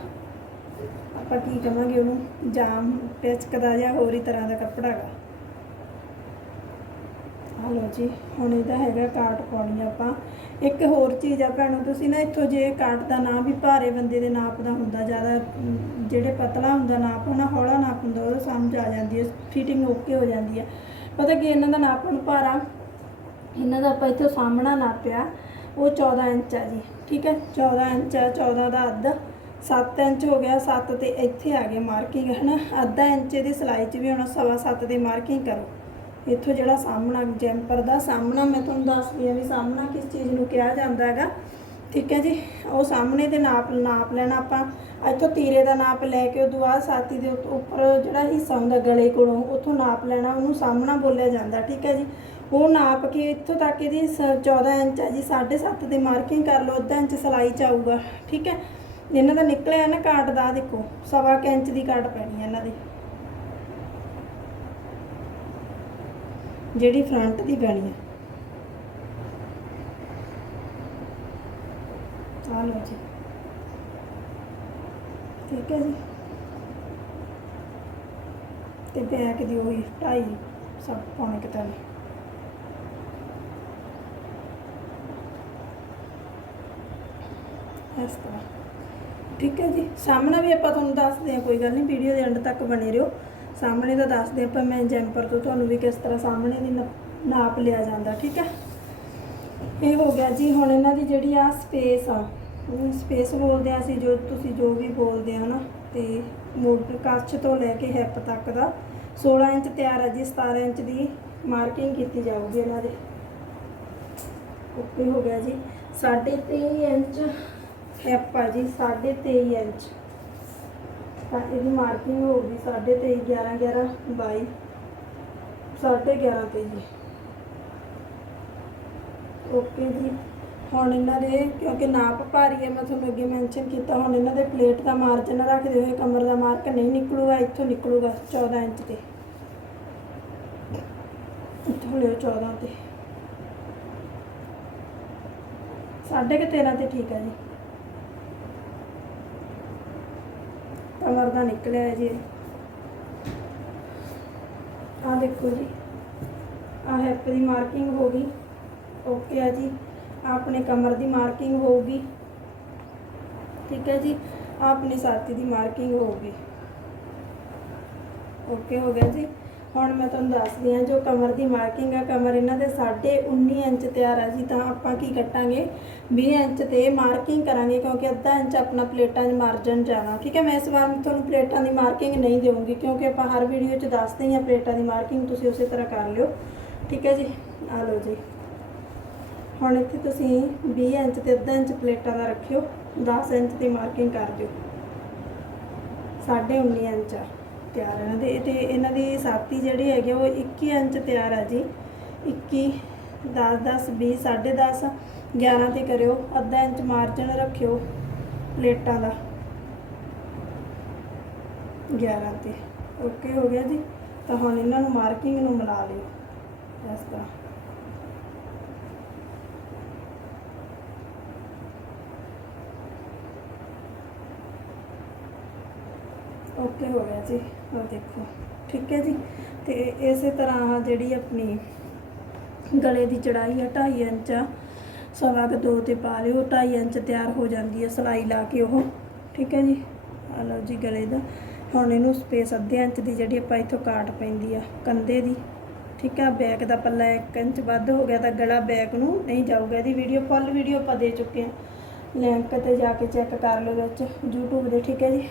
ਆਪਾਂ ਕੀ ਕਵਾਂਗੇ ਉਹਨੂੰ ਜਾਮ ਪਿਚਕਦਾ ਜਾਂ ਹੋਰ ਹੀ ਤਰ੍ਹਾਂ ਦਾ ਕੱਪੜਾ ਹੈਗਾ ਲਓ ਜੀ, ਹੁਣ ਇਹਦਾ ਹੈਗਾ ਕਾਟ ਪਾਉਣੀ ਆਪਾਂ। ਇੱਕ ਹੋਰ ਚੀਜ਼ ਆ ਭੈਣੋ, ਤੁਸੀਂ ਨਾ ਇੱਥੋਂ ਜੇ ਕਾਟ ਦਾ ਨਾਮ ਵੀ ਭਾਰੇ ਬੰਦੇ ਦੇ ਨਾਪ ਦਾ ਹੁੰਦਾ ਜ਼ਿਆਦਾ ਜਿਹੜੇ ਪਤਲਾ ਹੁੰਦਾ ਨਾਪ, ਉਹਨਾਂ ਹੌਲਾ ਨਾਪ ਹੁੰਦਾ ਉਹ ਸਮਝ ਆ ਜਾਂਦੀ ਹੈ ਫਿਟਿੰਗ ਓਕੇ ਹੋ ਜਾਂਦੀ ਹੈ। ਪਤਾ ਕਿ, ਇਹਨਾਂ ਦਾ ਨਾਪ ਨੂੰ ਭਾਰਾ, ਇਹਨਾਂ ਦਾ ਆਪਾਂ ਇੱਥੋਂ ਸਾਹਮਣਾ ਨਾਪਿਆ, ਉਹ 14 ਇੰਚ ਆ ਜੀ, ਠੀਕ ਹੈ? 14 ਇੰਚ ਆ 14 ਦਾ ਅੱਧਾ 7 ਇੰਚ ਹੋ ਗਿਆ 7 ਤੇ ਇੱਥੇ ਆ ਗਿਆ ਮਾਰਕਿੰਗ ਹੈ ਨਾ ਅੱਧਾ ਇੰਚ ਦੀ ਸਲਾਈ 'ਚ ਵੀ ਹੁਣ ਸਵਾ 7 ਦੀ ਮਾਰਕਿੰਗ ਕਰੋ। ਇੱਥੋਂ ਜਿਹੜਾ ਸਾਹਮਣਾ, ਜੈਂਪਰ ਦਾ ਸਾਹਮਣਾ ਮੈਂ ਤੁਹਾਨੂੰ ਦੱਸਦੀ ਆ ਵੀ ਸਾਹਮਣਾ ਕਿਸ ਚੀਜ਼ ਨੂੰ ਕਿਹਾ ਜਾਂਦਾ ਹੈਗਾ। ਠੀਕ ਹੈ ਜੀ? ਉਹ ਸਾਹਮਣੇ ਦੇ ਨਾਪ ਨਾਪ ਲੈਣਾ ਆਪਾਂ। ਇੱਥੋਂ ਤੀਰੇ ਦਾ ਨਾਪ ਲੈ ਕੇ ਉਦੋਂ ਬਾਅਦ ਸਾਥੀ ਦੇ ਉੱਤ- ਉੱਪਰ ਜਿਹੜਾ ਹਿੱਸਾ ਹੁੰਦਾ ਗਲੇ ਕੋਲੋਂ, ਉੱਥੋਂ ਨਾਪ ਲੈਣਾ, ਉਹਨੂੰ ਸਾਹਮਣਾ ਬੋਲਿਆ ਜਾਂਦਾ। ਠੀਕ ਹੈ ਜੀ? ਉਹ ਨਾਪ ਕੇ ਇੱਥੋਂ ਤੱਕ ਇਹਦੀ ਸ- 14 ਇੰਚ ਹੈ ਜੀ। 7.5 ਦੀ ਮਾਰਕਿੰਗ ਕਰ ਲਓ, ਅੱਧਾ ਇੰਚ ਸਲਾਈ ਚ ਆਊਗਾ। ਠੀਕ ਹੈ? ਇਹਨਾਂ ਦਾ ਨਿਕਲਿਆ ਨਾ ਕਾਟ ਦਾ, ਦੇਖੋ, ਸਵਾ ਕੁ ਇੰਚ ਦੀ ਕਾਟ ਪੈਣੀ ਹੈ ਇਹਨਾਂ ਦੀ। ਜਿਹੜੀ ਫਰੰਟ ਦੀ ਬਣੀ ਹੈ ਆ ਲਓ ਜੀ। ਠੀਕ ਹੈ ਜੀ। ਤੇ ਬੈਕ ਦੀ ਉਹੀ ਢਾਈ ਸਭ ਪੌਣੇ ਕਿਤਾ ਨੇ ਇਸ ਤਰ੍ਹਾਂ। ਠੀਕ ਹੈ ਜੀ। ਸਾਹਮਣਾ ਵੀ ਆਪਾਂ ਤੁਹਾਨੂੰ ਦੱਸਦੇ ਹਾਂ, ਕੋਈ ਗੱਲ ਨਹੀਂ, ਵੀਡੀਓ ਦੇ ਐਂਡ ਤੱਕ ਬਣੇ ਰਹੋ। ਸਾਹਮਣੇ ਦਾ ਦੱਸਦੇ ਆਪਾਂ ਮੈਂ ਜੈਂਪਰ ਤੋਂ ਤੁਹਾਨੂੰ ਵੀ ਕਿਸ ਤਰ੍ਹਾਂ ਸਾਹਮਣੇ ਦੀ ਨਪ- ਨਾਪ ਲਿਆ ਜਾਂਦਾ, ਠੀਕ ਹੈ? ਇਹ ਹੋ ਗਿਆ ਜੀ, ਹੁਣ ਇਹਨਾਂ ਦੀ ਜਿਹੜੀ ਆ ਸਪੇਸ ਆ ਸਪੇਸ ਬੋਲਦੇ ਆ ਅਸੀਂ ਜੋ, ਤੁਸੀਂ ਜੋ ਵੀ ਬੋਲਦੇ ਆ ਨਾ, ਤੇ ਮੋਟਰ ਕੱਛ ਤੋਂ ਲੈ ਕੇ ਹਿੱਪ ਤੱਕ ਦਾ 16 ਇੰਚ ਤਿਆਰ ਹੈ ਜੀ 17 ਇੰਚ ਦੀ ਮਾਰਕਿੰਗ ਕੀਤੀ ਜਾਊਗੀ ਇਹਨਾਂ ਦੇ। ਓਕੇ ਹੋ ਗਿਆ ਜੀ 23 ਇੰਚ ਹਿੱਪ ਆ ਜੀ 23 ਇੰਚ। ਤਾਂ ਇਹਦੀ ਮਾਰਕਿੰਗ ਹੋਊਗੀ 23 11 11 22 11.5 ਤੇ ਜੀ। ਓਕੇ ਜੀ। ਹੁਣ ਇਹਨਾਂ ਦੇ, ਕਿਉਂਕਿ ਨਾਪ ਭਾਰੀ ਹੈ, ਮੈਂ ਤੁਹਾਨੂੰ ਅੱਗੇ ਮੈਂਸ਼ਨ ਕੀਤਾ, ਹੁਣ ਇਹਨਾਂ ਦੇ ਪਲੇਟ ਦਾ ਮਾਰਜਨ ਰੱਖਦੇ ਹੋਏ ਕਮਰ ਦਾ ਮਾਰਕ ਨਹੀਂ ਨਿਕਲੂਗਾ, ਇੱਥੋਂ ਨਿਕਲੂਗਾ 14 ਇੰਚ ਤੇ। ਇੱਥੋਂ ਲਿਓ 14 ਤੇ। ਸਾਢੇ ਕੁ 13 ਤੇ ਠੀਕ ਹੈ ਜੀ। ਕਮਰ ਦਾ ਨਿਕਲਿਆ ਹੈ ਜੀ। ਆ ਦੇਖੋ ਜੀ ਆ ਹੈਪ ਦੀ ਮਾਰਕਿੰਗ ਹੋ ਗਈ। ਓਕੇ ਆ ਜੀ ਆਪਣੇ ਕਮਰ ਦੀ ਮਾਰਕਿੰਗ ਹੋਊਗੀ। ਠੀਕ ਹੈ ਜੀ ਆਪਣੇ ਸਾਥੀ ਦੀ ਮਾਰਕਿੰਗ ਹੋਊਗੀ। ਓਕੇ ਹੋ ਗਿਆ ਜੀ। ਹੁਣ ਮੈਂ ਤੁਹਾਨੂੰ ਦੱਸਦੀ ਹਾਂ, ਜੋ ਕਮਰ ਦੀ ਮਾਰਕਿੰਗ ਆ, ਕਮਰ ਇਹਨਾਂ ਦੇ 19.5 ਇੰਚ ਤਿਆਰ ਆ ਜੀ ਤਾਂ ਆਪਾਂ ਕੀ ਕੱਟਾਂਗੇ? 20 ਇੰਚ ਤੇ ਮਾਰਕਿੰਗ ਕਰਾਂਗੇ, ਕਿਉਂਕਿ ਅੱਧਾ ਇੰਚ ਆਪਣਾ ਪਲੇਟਾਂ 'ਚ ਮਾਰਜਨ ਜਾਣਾ। ਠੀਕ ਹੈ, ਮੈਂ ਇਸ ਵਾਰ ਤੁਹਾਨੂੰ ਪਲੇਟਾਂ ਦੀ ਮਾਰਕਿੰਗ ਨਹੀਂ ਦੇਵਾਂਗੀ, ਕਿਉਂਕਿ ਆਪਾਂ ਹਰ ਵੀਡੀਓ 'ਚ ਦੱਸਦੇ ਹੀ ਆ ਪਲੇਟਾਂ ਦੀ ਮਾਰਕਿੰਗ ਤੁਸੀਂ ਉਸੇ ਤਰ੍ਹਾਂ ਕਰ ਲਿਓ। ਠੀਕ ਹੈ ਜੀ, ਆ ਲਓ ਜੀ। ਹੁਣ ਇੱਥੇ ਤੁਸੀਂ 20 ਇੰਚ ਤੇ ਅੱਧਾ ਇੰਚ ਪਲੇਟਾਂ ਦਾ ਰੱਖਿਓ 10 ਇੰਚ ਦੀ ਮਾਰਕਿੰਗ ਕਰ ਦਿਓ। 19.5 ਇੰਚ ਆ। ਤਿਆਰ ਇਹਨਾਂ ਦੇ ਤੇ ਇਹਨਾਂ ਦੀ ਸਾਥੀ ਜਿਹੜੀ ਹੈਗੀ ਆ, ਉਹ 21 ਇੰਚ ਤਿਆਰ ਆ ਜੀ। 21 10 10 20 10.5 11 ਤੇ ਕਰਿਓ। ਅੱਧਾ ਇੰਚ ਮਾਰਜਨ ਰੱਖਿਓ ਪਲੇਟਾਂ ਦਾ। 11 ਤੇ। ਓਕੇ ਹੋ ਗਿਆ ਜੀ। ਤਾਂ ਹੁਣ ਇਹਨਾਂ ਨੂੰ ਮਾਰਕਿੰਗ ਨੂੰ ਮਿਲਾ ਲਿਓ। ਇਸ ਤਰ੍ਹਾਂ। ਓਕੇ ਹੋ ਗਿਆ ਜੀ। ਆ ਦੇਖੋ। ਠੀਕ ਹੈ ਜੀ। ਤੇ ਇਸੇ ਤਰ੍ਹਾਂ ਆਹ ਜਿਹੜੀ ਆਪਣੀ ਗਲੇ ਦੀ ਚੜਾਈ ਆ 2.5 ਇੰਚ ਆ, ਸਵਾ ਕੁ ਦੋ ਤੇ ਪਾ ਲਿਓ। 2.5 ਇੰਚ ਤਿਆਰ ਹੋ ਜਾਂਦੀ ਹੈ ਸਲਾਈ ਲਾ ਕੇ ਉਹ। ਠੀਕ ਹੈ ਜੀ। ਆ ਲਓ ਜੀ ਗਲੇ ਦਾ। ਹੁਣ ਇਹਨੂੰ ਸਪੇਸ ਅੱਧੇ ਇੰਚ ਦੀ ਜਿਹੜੀ ਆਪਾਂ ਇੱਥੋਂ ਕਾਟ ਪੈਂਦੀ ਆ, ਕੰਧੇ ਦੀ। ਠੀਕ ਆ ਬੈਕ ਦਾ ਪੱਲਾ 1 ਇੰਚ ਵੱਧ ਹੋ ਗਿਆ ਤਾਂ ਗਲਾ ਬੈਕ ਨੂੰ ਨਹੀਂ ਜਾਊਗਾ। ਇਹਦੀ ਵੀਡੀਓ ਫੁੱਲ ਵੀਡੀਓ ਆਪਾਂ ਦੇ ਚੁੱਕੇ ਆ। ਲਿੰਕ ਤੇ ਜਾ ਕੇ ਚੈੱਕ ਕਰ ਲਓ ਵਿੱਚ। YouTube ਦੇ। ਠੀਕ ਹੈ ਜੀ।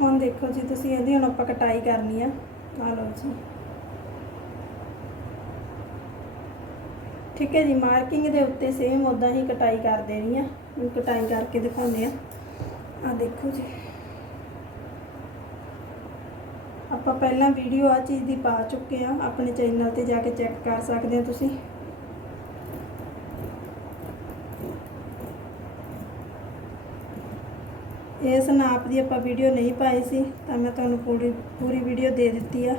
ਹੁਣ ਦੇਖੋ ਜੀ, ਤੁਸੀਂ ਇਹਦੀ ਹੁਣ ਆਪਾਂ ਕਟਾਈ ਕਰਨੀ ਆ। ਆ ਲਓ ਜੀ। ਠੀਕ ਹੈ ਜੀ ਮਾਰਕਿੰਗ ਦੇ ਉੱਤੇ ਸੇਮ ਉਦਾਂ ਹੀ ਕਟਾਈ ਕਰ ਦੇਣੀ ਆ। ਕਟਾਈ ਕਰਕੇ ਦਿਖਾਉਂਦੇ ਆ। ਆ ਦੇਖੋ ਜੀ। ਆਪਾਂ ਪਹਿਲਾਂ ਵੀਡੀਓ ਆ ਚੀਜ਼ ਦੀ ਪਾ ਚੁੱਕੇ ਆ। ਆਪਣੇ ਚੈਨਲ ਤੇ ਜਾ ਕੇ ਚੈੱਕ ਕਰ ਸਕਦੇ ਆ ਤੁਸੀਂ। ਇਸ ਨਾਪ ਦੀ ਆਪਾਂ ਵੀਡੀਓ ਨਹੀਂ ਪਾਈ ਸੀ, ਤਾਂ ਮੈਂ ਤੁਹਾਨੂੰ ਪੂਰੀ ਪੂਰੀ ਵੀਡੀਓ ਦੇ ਦਿੱਤੀ ਆ।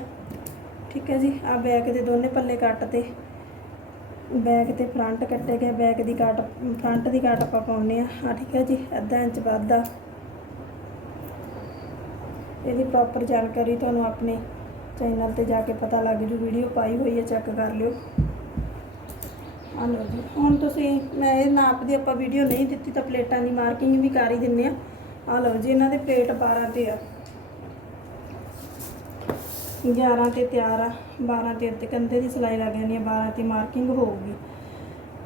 ਠੀਕ ਹੈ ਜੀ ਆ ਬੈਕ ਦੇ ਦੋਨੇ ਪੱਲੇ ਕੱਟ ਤੇ। ਬੈਕ ਤੇ ਫਰੰਟ ਕੱਟੇ ਗਏ ਬੈਕ ਦੀ ਕੱਟ ਫਰੰਟ ਦੀ ਕੱਟ ਆਪਾਂ ਪਾਉਨੇ ਆ ਆ ਠੀਕ ਹੈ ਜੀ, ਅੱਧਾ ਇੰਚ ਵੱਧ ਆ ਇਹਦੀ ਪ੍ਰੋਪਰ ਜਾਣਕਾਰੀ ਤੁਹਾਨੂੰ ਆਪਣੇ ਚੈਨਲ ਤੇ ਜਾ ਕੇ ਪਤਾ ਲੱਗ ਜੂ ਵੀਡੀਓ ਪਾਈ ਹੋਈ ਹੈ ਚੈੱਕ ਕਰ ਲਿਓ। ਆ ਲਓ ਜੀ, ਹੁਣ ਤੁਸੀਂ, ਮੈਂ ਇਹ ਨਾਪ ਦੀ ਆਪਾਂ ਵੀਡੀਓ ਨਹੀਂ ਦਿੱਤੀ, ਤਾਂ ਪਲੇਟਾਂ ਦੀ ਮਾਰਕਿੰਗ ਵੀ ਕਰ ਹੀ ਦਿੰਨੇ ਆ ਆ ਲਓ ਜੀ, ਇਹਨਾਂ ਦੇ ਪਲੇਟ 12 ਤੇ ਆ। 11 ਤੇ ਤਿਆਰ ਆ 12 ਤੇ ਉੱਤੇ ਕੰਧੇ ਦੀ ਸਿਲਾਈ ਲੱਗ ਜਾਣੀ ਆ 12 ਤੇ ਮਾਰਕਿੰਗ ਹੋਊਗੀ।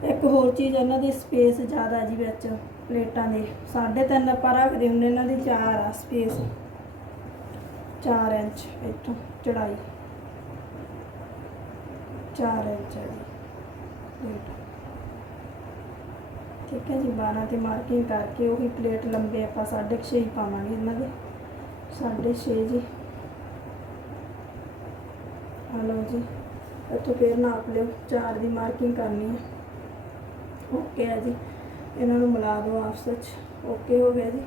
ਇੱਕ ਹੋਰ ਚੀਜ਼ ਇਹਨਾਂ ਦੀ ਸਪੇਸ ਜ਼ਿਆਦਾ ਜੀ ਵਿੱਚ, ਪਲੇਟਾਂ ਦੇ। 3.5 ਆਪਾਂ ਰੱਖਦੇ ਹੁੰਦੇ ਇਹਨਾਂ ਦੀ 4 ਆ ਸਪੇਸ 4 ਇੰਚ ਇੱਥੋਂ ਚੜਾਈ 4 ਇੰਚ ਹੈ ਜੀ। ਪਲੇਟ ਠੀਕ ਹੈ ਜੀ 12 ਤੇ ਮਾਰਕਿੰਗ ਕਰਕੇ ਉਹੀ ਪਲੇਟ ਲੰਬੇ ਆਪਾਂ 6.5 ਹੀ ਪਾਵਾਂਗੇ ਇਹਨਾਂ ਦੇ। 6.5 ਜੀ। ਆ ਲਓ ਜੀ, ਇੱਥੋਂ ਫੇਰ ਨਾਪ ਲਿਓ 4 ਦੀ ਮਾਰਕਿੰਗ ਕਰਨੀ ਹੈ। ਓਕੇ ਹੈ ਜੀ, ਇਹਨਾਂ ਨੂੰ ਮਿਲਾ ਦਿਓ ਆਪਸ ਵਿੱਚ। ਓਕੇ ਹੋ ਗਿਆ ਜੀ।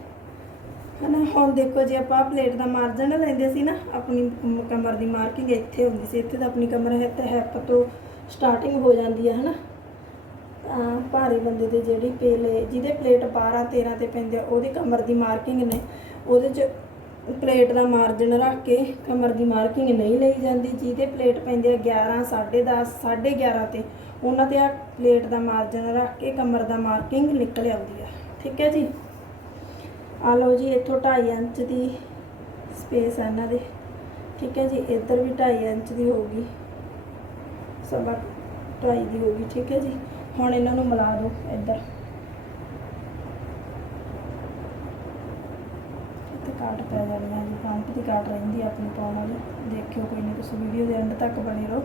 ਹਨਾ, ਹੁਣ ਦੇਖੋ ਜੇ, ਆਪਾਂ ਪਲੇਟ ਦਾ ਮਾਰਜਨ ਲੈਂਦੇ ਸੀ ਨਾ, ਆਪਣੀ ਕਮਰ ਦੀ ਮਾਰਕਿੰਗ ਇੱਥੇ ਹੁੰਦੀ ਸੀ, ਇੱਥੇ ਤਾਂ ਆਪਣੀ ਕਮਰ ਹੈ, ਤੇ ਹੈਪ ਤੋਂ ਸਟਾਰਟਿੰਗ ਹੋ ਜਾਂਦੀ ਹੈ, ਹਨਾ। ਭਾਰੀ ਬੰਦੇ ਦੇ ਜਿਹੜੀ ਪੇਲੇ ਜਿਹਦੇ ਪਲੇਟ 12 13 ਤੇ ਪੈਂਦੇ ਆ, ਉਹਦੀ ਕਮਰ ਦੀ ਮਾਰਕਿੰਗ ਨੇ, ਉਹਦੇ 'ਚ ਪਲੇਟ ਦਾ ਮਾਰਜਨ ਰੱਖ ਕੇ ਕਮਰ ਦੀ ਮਾਰਕਿੰਗ ਨਹੀਂ ਲਈ ਜਾਂਦੀ, ਜਿਹਦੇ ਪਲੇਟ ਪੈਂਦੇ ਆ 11 10.5 11.5 ਤੇ, ਉਹਨਾਂ ਤੇ ਆ ਪਲੇਟ ਦਾ ਮਾਰਜਨ ਰੱਖ ਕੇ ਕਮਰ ਦਾ ਮਾਰਕਿੰਗ ਨਿਕਲ ਆਉਂਦੀ ਆ। ਠੀਕ ਹੈ ਜੀ? ਆ ਲਓ ਜੀ, ਇੱਥੋਂ 2.5 ਇੰਚ ਦੀ ਸਪੇਸ ਹੈ ਇਹਨਾਂ ਦੇ। ਠੀਕ ਹੈ ਜੀ, ਇੱਧਰ ਵੀ 2.5 ਇੰਚ ਦੀ ਹੋਊਗੀ ਸਵਾ 2.5 ਦੀ ਹੋਊਗੀ ਠੀਕ ਹੈ ਜੀ? ਹੁਣ ਇਹਨਾਂ ਨੂੰ ਮਿਲਾ ਦਿਓ ਇੱਧਰ। ਇੱਥੇ ਕਾਟ ਪੈ ਜਾਣੀ ਹੈ ਜੀ ਫਰੰਟ ਦੀ ਕਾਟ ਰਹਿੰਦੀ ਆਪਣੀ ਪਾਉਣ ਵਾਲੀ। ਦੇਖਿਓ ਕੋਈ ਨਹੀਂ ਤੁਸੀਂ ਵੀਡੀਓ ਦੇ ਐਂਡ ਤੱਕ ਬਣੇ ਰਹੋ।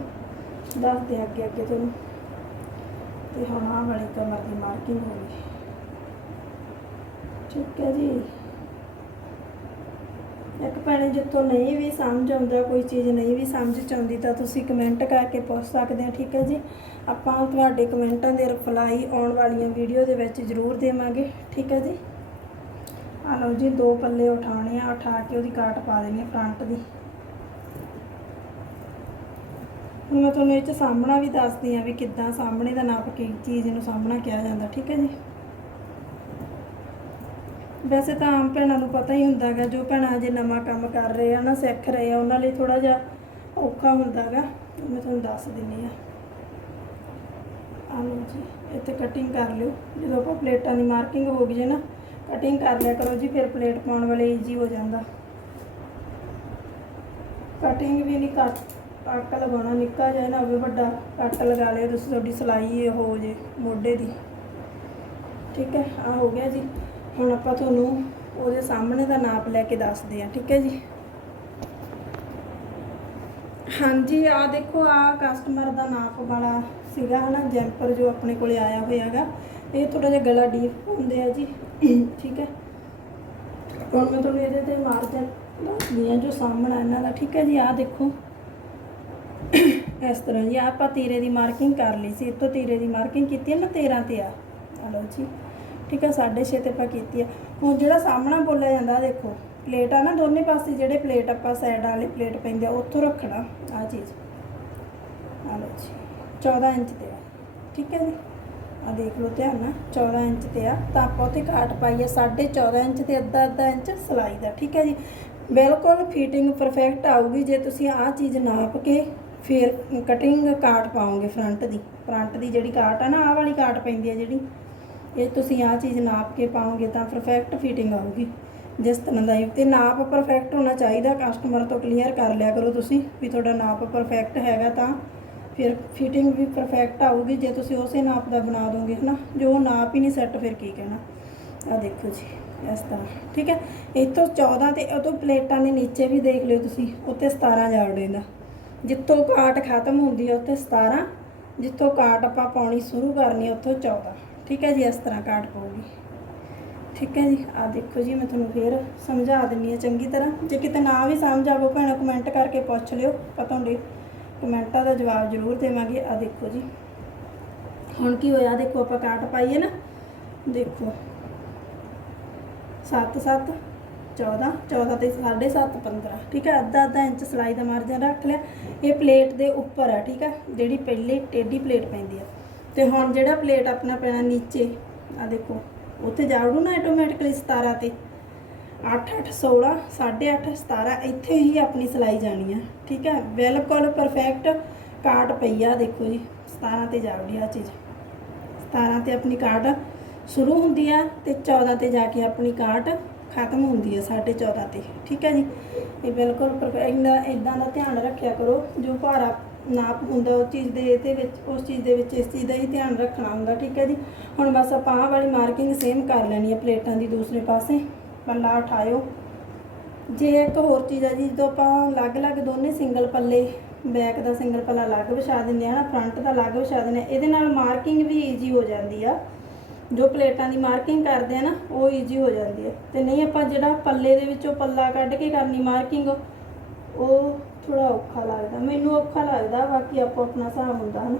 ਦੱਸਦੇ ਅੱਗੇ ਅੱਗੇ ਤੁਹਾਨੂੰ। ਤੇ ਹੁਣ ਆਹ ਵਾਲੀ ਕਮਰ ਦੀ ਮਾਰਕਿੰਗ ਹੋ ਗਈ। ਠੀਕ ਹੈ ਜੀ। ਇੱਕ ਭੈਣੇ ਜਿੱਥੋਂ ਨਹੀਂ ਵੀ ਸਮਝ ਆਉਂਦਾ, ਕੋਈ ਚੀਜ਼ ਨਹੀਂ ਵੀ ਸਮਝ ਚ ਆਉਂਦੀ, ਤਾਂ ਤੁਸੀਂ ਕਮੈਂਟ ਕਰਕੇ ਪੁੱਛ ਸਕਦੇ ਆ, ਠੀਕ ਹੈ ਜੀ? ਆਪਾਂ ਤੁਹਾਡੇ ਕਮੈਂਟਾਂ ਦੇ ਰਿਪਲਾਈ ਆਉਣ ਵਾਲੀਆਂ ਵੀਡੀਓ ਦੇ ਵਿੱਚ ਜ਼ਰੂਰ ਦੇਵਾਂਗੇ, ਠੀਕ ਹੈ ਜੀ? ਆ ਲਓ ਜੀ, ਦੋ ਪੱਲੇ ਉਠਾਉਣੇ ਆ, ਉਠਾ ਕੇ ਉਹਦੀ ਕਾਟ ਪਾ ਦੇਣੀ ਆ ਫਰੰਟ ਦੀ। ਹੁਣ ਮੈਂ ਤੁਹਾਨੂੰ ਇਹ ਚ ਸਾਹਮਣਾ ਵੀ ਦੱਸਦੀ ਆ ਵੀ ਕਿੱਦਾਂ ਸਾਹਮਣੇ ਦਾ ਨਾਪ ਕੀ ਚੀਜ਼ ਨੂੰ ਸਾਹਮਣਾ ਕਿਹਾ ਜਾਂਦਾ, ਠੀਕ ਹੈ ਜੀ? ਵੈਸੇ ਤਾਂ ਆਮ ਭੈਣਾਂ ਨੂੰ ਪਤਾ ਹੀ ਹੁੰਦਾ ਗਾ ਜੋ ਭੈਣਾਂ ਅਜੇ ਨਵਾਂ ਕੰਮ ਕਰ ਰਹੇ ਆ ਨਾ, ਸਿੱਖ ਰਹੇ ਆ, ਉਹਨਾਂ ਲਈ ਥੋੜਾ ਜਿਹਾ ਔਖਾ ਹੁੰਦਾ ਗਾ ਮੈਂ ਤੁਹਾਨੂੰ ਦੱਸ ਦਿੰਨੀ ਆ ਆ ਲਓ ਜੀ, ਇੱਥੇ ਕਟਿੰਗ ਕਰ ਲਿਓ, ਜਦੋਂ ਆਪਾਂ ਪਲੇਟਾਂ ਦੀ ਮਾਰਕਿੰਗ ਹੋ ਗਈ ਜੇ ਨਾ ਕਟਿੰਗ ਕਰ ਲਿਆ ਕਰੋ ਜੀ, ਫਿਰ ਪਲੇਟ ਪਾਉਣ ਵੇਲੇ ਈਜ਼ੀ ਹੋ ਜਾਂਦਾ। ਕਟਿੰਗ ਵੀ ਨਹੀਂ ਕੱਟ ਕੱਟ ਲਗਾਉਣਾ ਨਿੱਕਾ ਜਿਹਾ ਨਾ ਹੋਵੇ, ਵੱਡਾ ਕੱਟ ਲਗਾ ਲਿਓ, ਤੁਸੀਂ ਤੁਹਾਡੀ ਸਿਲਾਈ ਇਹ ਹੋ ਜੇ, ਮੋਢੇ ਦੀ। ਠੀਕ ਹੈ ਆ ਹੋ ਗਿਆ ਜੀ। ਹੁਣ ਆਪਾਂ ਤੁਹਾਨੂੰ ਉਹਦੇ ਸਾਹਮਣੇ ਦਾ ਨਾਪ ਲੈ ਕੇ ਦੱਸਦੇ ਆ ਠੀਕ ਹੈ ਜੀ? ਹਾਂਜੀ ਆ ਦੇਖੋ ਆ ਕਸਟਮਰ ਦਾ ਨਾਪ ਵਾਲਾ ਸੀਗਾ, ਹਨਾ, ਜੈਂਪਰ ਜੋ ਆਪਣੇ ਕੋਲੇ ਆਇਆ ਹੋਇਆਗਾ। ਇਹ ਥੋੜਾ ਜਿਹਾ ਗਲਾ ਡੀਪ ਹੁੰਦੇ ਆ ਜੀ, ਠੀਕ ਹੈ? ਹੁਣ ਮੈਂ ਤੁਹਾਨੂੰ ਇਹਦੇ ਤੇ ਮਾਰਜਨ ਦੱਸਦੀ ਆ ਜੋ ਸਾਹਮਣਾ ਇਹਨਾਂ ਦਾ, ਠੀਕ ਹੈ ਜੀ? ਆ ਦੇਖੋ। ਇਸ ਤਰ੍ਹਾਂ ਜੀ ਆਪਾਂ ਤੀਰੇ ਦੀ ਮਾਰਕਿੰਗ ਕਰ ਲਈ ਸੀ, ਇੱਥੋਂ ਤੀਰੇ ਦੀ ਮਾਰਕਿੰਗ ਕੀਤੀ ਹੈ ਨਾ 13 ਤੇ ਆ। ਆ ਲਓ ਜੀ। ਠੀਕ ਹੈ 6.5 ਤੇ ਆਪਾਂ ਕੀਤੀ ਆ ਹੁਣ ਜਿਹੜਾ ਸਾਹਮਣਾ ਬੋਲਿਆ ਜਾਂਦਾ, ਦੇਖੋ ਪਲੇਟ ਆ ਨਾ, ਦੋਨੇ ਪਾਸੇ ਜਿਹੜੇ ਪਲੇਟ ਆਪਾਂ ਸਾਈਡ ਵਾਲੇ ਪਲੇਟ ਪੈਂਦੇ ਆ, ਉੱਥੋਂ ਰੱਖਣਾ ਆ ਚੀਜ਼। ਆ ਲਓ ਜੀ 14 ਇੰਚ ਤੇ ਆ, ਠੀਕ ਹੈ ਜੀ? ਆ ਦੇਖ ਲਓ ਧਿਆਨ ਨਾਲ 14 ਇੰਚ ਤੇ ਆ। ਤਾਂ ਆਪਾਂ ਉੱਥੇ ਕਾਟ ਪਾਈ ਆ 14.5 ਇੰਚ ਤੇ ਅੱਧਾ ਅੱਧਾ ਇੰਚ ਸਲਾਈ ਦਾ, ਠੀਕ ਹੈ ਜੀ? ਬਿਲਕੁਲ ਫਿਟਿੰਗ ਪਰਫੈਕਟ ਆਊਗੀ, ਜੇ ਤੁਸੀਂ ਆਹ ਚੀਜ਼ ਨਾਪ ਕੇ ਫਿਰ ਕਟਿੰਗ ਕਾਟ ਪਾਉਂਗੇ ਫਰੰਟ ਦੀ। ਫਰੰਟ ਦੀ ਜਿਹੜੀ ਕਾਟ ਆ ਨਾ, ਆਹ ਵਾਲੀ ਕਾਟ ਪੈਂਦੀ ਆ ਜਿਹੜੀ ਇਹ ਤੁਸੀਂ ਆਹ ਚੀਜ਼ ਨਾਪ ਕੇ ਪਾਓਗੇ ਤਾਂ ਪਰਫੈਕਟ ਫਿਟਿੰਗ ਆਊਗੀ। ਜਿਸ ਤਰ੍ਹਾਂ ਦਾ ਇਹ ਤੇ ਨਾਪ ਪਰਫੈਕਟ ਹੋਣਾ ਚਾਹੀਦਾ ਕਸਟਮਰ ਤੋਂ ਕਲੀਅਰ ਕਰ ਲਿਆ ਕਰੋ ਤੁਸੀਂ ਵੀ ਤੁਹਾਡਾ ਨਾਪ ਪਰਫੈਕਟ ਹੈਗਾ ਤਾਂ। ਫਿਰ ਫਿਟਿੰਗ ਵੀ ਪਰਫੈਕਟ ਆਊਗੀ, ਜੇ ਤੁਸੀਂ ਉਸੇ ਨਾਪ ਦਾ ਬਣਾ ਦੋਗੇ ਹਨਾ, ਜੋ ਨਾਪ ਹੀ ਨਹੀਂ ਸੈੱਟ ਫਿਰ ਕੀ ਕਹਿਣਾ। ਆ ਦੇਖੋ ਜੀ, ਇਸ ਤਰ੍ਹਾਂ, ਠੀਕ ਹੈ? ਇੱਥੋਂ 14 ਤੇ ਉਹ ਤੋਂ ਪਲੇਟਾਂ ਦੇ ਨੀਚੇ ਵੀ ਦੇਖ ਲਿਓ ਤੁਸੀਂ ਉੱਤੇ 17 ਜਾਵੜੇ ਦਾ ਜਿੱਥੋਂ ਕਾਟ ਖਤਮ ਹੁੰਦੀ ਹੈ, ਉੱਥੇ 17 ਜਿੱਥੋਂ ਕਾਟ ਆਪਾਂ ਪਾਉਣੀ ਸ਼ੁਰੂ ਕਰਨੀ ਹੈ, ਉੱਥੋਂ 14 ਠੀਕ ਹੈ ਜੀ, ਇਸ ਤਰ੍ਹਾਂ ਕਾਟ ਪਾਉਗੀ ਠੀਕ ਹੈ ਜੀ ਆ ਦੇਖੋ ਜੀ, ਮੈਂ ਤੁਹਾਨੂੰ ਫੇਰ ਸਮਝਾ ਦਿੰਨੀ ਆ ਚੰਗੀ ਤਰ੍ਹਾਂ। ਜੇ ਕਿਤੇ ਨਾ ਵੀ ਸਮਝ ਆਵੋ ਭੈਣੋ ਕਮੈਂਟ ਕਰਕੇ ਪੁੱਛ ਲਿਓ। ਆਪਾਂ ਤੁਹਾਡੇ ਕਮੈਂਟਾਂ ਦਾ ਜਵਾਬ ਜ਼ਰੂਰ ਦੇਵਾਂਗੇ। ਆ ਦੇਖੋ ਜੀ, ਹੁਣ ਕੀ ਹੋਇਆ? ਦੇਖੋ, ਆਪਾਂ ਕਾਟ ਪਾਈਏ ਨਾ। ਦੇਖੋ 7 7 14 14 ਤੇ 7.5 15 ਠੀਕ ਹੈ, ਅੱਧਾ ਅੱਧਾ ਇੰਚ ਸਲਾਈ ਦਾ ਮਾਰਜਨ ਰੱਖ ਲਿਆ। ਇਹ ਪਲੇਟ ਦੇ ਉੱਪਰ ਆ, ਠੀਕ ਹੈ, ਜਿਹੜੀ ਪਹਿਲੇ ਟੇਢੀ ਪਲੇਟ ਪੈਂਦੀ ਆ। ਤੇ ਹੁਣ ਜਿਹੜਾ ਪਲੇਟ ਆਪਣਾ ਪੈਣਾ ਨੀਚੇ ਆ ਦੇਖੋ, ਉੱਥੇ ਜਾੜੂ ਨਾ ਆਟੋਮੈਟਿਕਲੀ 17 ਤੇ। 8 8 16 8.5 17 ਇੱਥੇ ਹੀ ਆਪਣੀ ਸਲਾਈ ਜਾਣੀ ਆ, ਠੀਕ ਹੈ ਬਿਲਕੁਲ ਪਰਫੈਕਟ ਕਾਟ ਪਈ ਆ, ਦੇਖੋ ਜੀ 17 ਤੇ ਜਾਵੜੀ ਆ ਚੀਜ਼। 17 ਤੇ ਆਪਣੀ ਕਾਟ ਸ਼ੁਰੂ ਹੁੰਦੀ ਆ ਤੇ 14 ਤੇ ਜਾ ਕੇ ਆਪਣੀ ਕਾਟ ਖਤਮ ਹੁੰਦੀ ਆ 14.5 ਤੇ, ਠੀਕ ਹੈ ਜੀ? ਇਹ ਬਿਲਕੁਲ ਪਰਫੈਕਟ ਇਦਾਂ ਦਾ ਧਿਆਨ ਰੱਖਿਆ ਕਰੋ, ਜੋ ਭਾਰਾ ਨਾਪ ਹੁੰਦਾ, ਉਹ ਚੀਜ਼ ਦੇ ਇਹਦੇ ਵਿੱਚ, ਉਸ ਚੀਜ਼ ਦੇ ਵਿੱਚ ਇਸ ਚੀਜ਼ ਦਾ ਹੀ ਧਿਆਨ ਰੱਖਣਾ ਹੁੰਦਾ, ਠੀਕ ਹੈ ਜੀ? ਹੁਣ ਬਸ ਆਪਾਂ ਆਹ ਵਾਲੀ ਮਾਰਕਿੰਗ ਸੇਮ ਕਰ ਲੈਣੀ ਹੈ ਪਲੇਟਾਂ ਦੀ ਦੂਸਰੇ ਪਾਸੇ। ਪੱਲਾ ਉਠਾਇਓ। ਜੇ ਇੱਕ ਹੋਰ ਚੀਜ਼ ਹੈ ਜੀ, ਜਦੋਂ ਆਪਾਂ ਅਲੱਗ-ਅਲੱਗ ਦੋਨੇ ਸਿੰਗਲ ਪੱਲੇ ਬੈਕ ਦਾ ਸਿੰਗਲ ਪੱਲਾ ਅਲੱਗ ਵਿਛਾ ਦਿੰਦੇ ਆ ਨਾ ਫਰੰਟ ਦਾ ਅਲੱਗ ਵਿਛਾ ਦਿੰਦੇ ਆ ਇਹਦੇ ਨਾਲ ਮਾਰਕਿੰਗ ਵੀ ਈਜ਼ੀ ਹੋ ਜਾਂਦੀ ਆ। ਜੋ ਪਲੇਟਾਂ ਦੀ ਮਾਰਕਿੰਗ ਕਰਦੇ ਆ ਨਾ, ਉਹ ਈਜ਼ੀ ਹੋ ਜਾਂਦੀ ਹੈ ਤੇ ਨਹੀਂ ਆਪਾਂ ਜਿਹੜਾ ਪੱਲੇ ਦੇ ਵਿੱਚੋਂ ਪੱਲਾ ਕੱਢ ਕੇ ਕਰਨੀ ਮਾਰਕਿੰਗ ਉਹ ਥੋੜਾ ਔਖਾ ਲੱਗਦਾ। ਮੈਨੂੰ ਔਖਾ ਲੱਗਦਾ ਬਾਕੀ ਆਪੋ ਆਪਣਾ ਹਿਸਾਬ ਹੁੰਦਾ ਹਨ।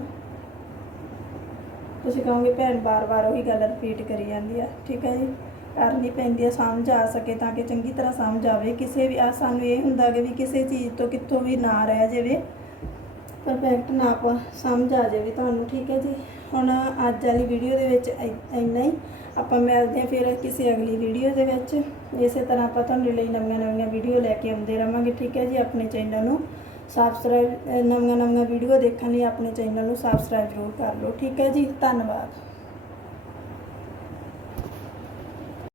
ਤੁਸੀਂ ਕਹੋਗੇ ਭੈਣ ਬਾਰ-ਬਾਰ ਉਹੀ ਗੱਲ ਰਿਪੀਟ ਕਰੀ ਜਾਂਦੀ ਆ। ਠੀਕ ਹੈ ਜੀ? ਕਰਨੀ ਪੈਂਦੀ ਆ, ਸਮਝ ਆ ਸਕੇ ਤਾਂ ਕਿ ਚੰਗੀ ਤਰ੍ਹਾਂ ਸਮਝ ਆਵੇ। ਕਿਸੇ ਵੀ ਆ ਸਾਨੂੰ ਇਹ ਹੁੰਦਾ ਕਿ ਵੀ ਕਿਸੇ ਚੀਜ਼ ਤੋਂ ਕਿੱਥੋਂ ਵੀ ਨਾ ਰਹਿ ਜਾਵੇ। ਪਰਫੈਕਟ ਨਾ ਨਾਪ ਸਮਝ ਆ ਜਾਵੇ ਤੁਹਾਨੂੰ। ਠੀਕ ਹੈ ਜੀ? ਹੁਣ ਅੱਜ ਵਾਲੀ ਵੀਡੀਓ ਦੇ ਵਿੱਚ ਇੰਨਾ ਹੀ। ਆਪਾਂ ਮਿਲਦੇ ਹਾਂ ਫਿਰ ਕਿਸੇ ਅਗਲੀ ਵੀਡੀਓ ਦੇ ਵਿੱਚ। ਇਸੇ ਤਰ੍ਹਾਂ ਆਪਾਂ ਤੁਹਾਡੇ ਲਈ ਨਵੀਆਂ ਨਵੀਆਂ ਵੀਡੀਓ ਲੈ ਕੇ ਆਉਂਦੇ ਰਵਾਂਗੇ, ਠੀਕ ਹੈ ਜੀ? ਆਪਣੇ ਚੈਨਲ ਨੂੰ ਸਬਸਕ੍ਰਾਈਬ ਨਵੀਆਂ ਨਵੀਆਂ ਵੀਡੀਓ ਦੇਖਣ ਲਈ ਆਪਣੇ ਚੈਨਲ ਨੂੰ ਸਬਸਕ੍ਰਾਈਬ ਜ਼ਰੂਰ ਕਰ ਲਓ, ਠੀਕ ਹੈ ਜੀ? ਧੰਨਵਾਦ।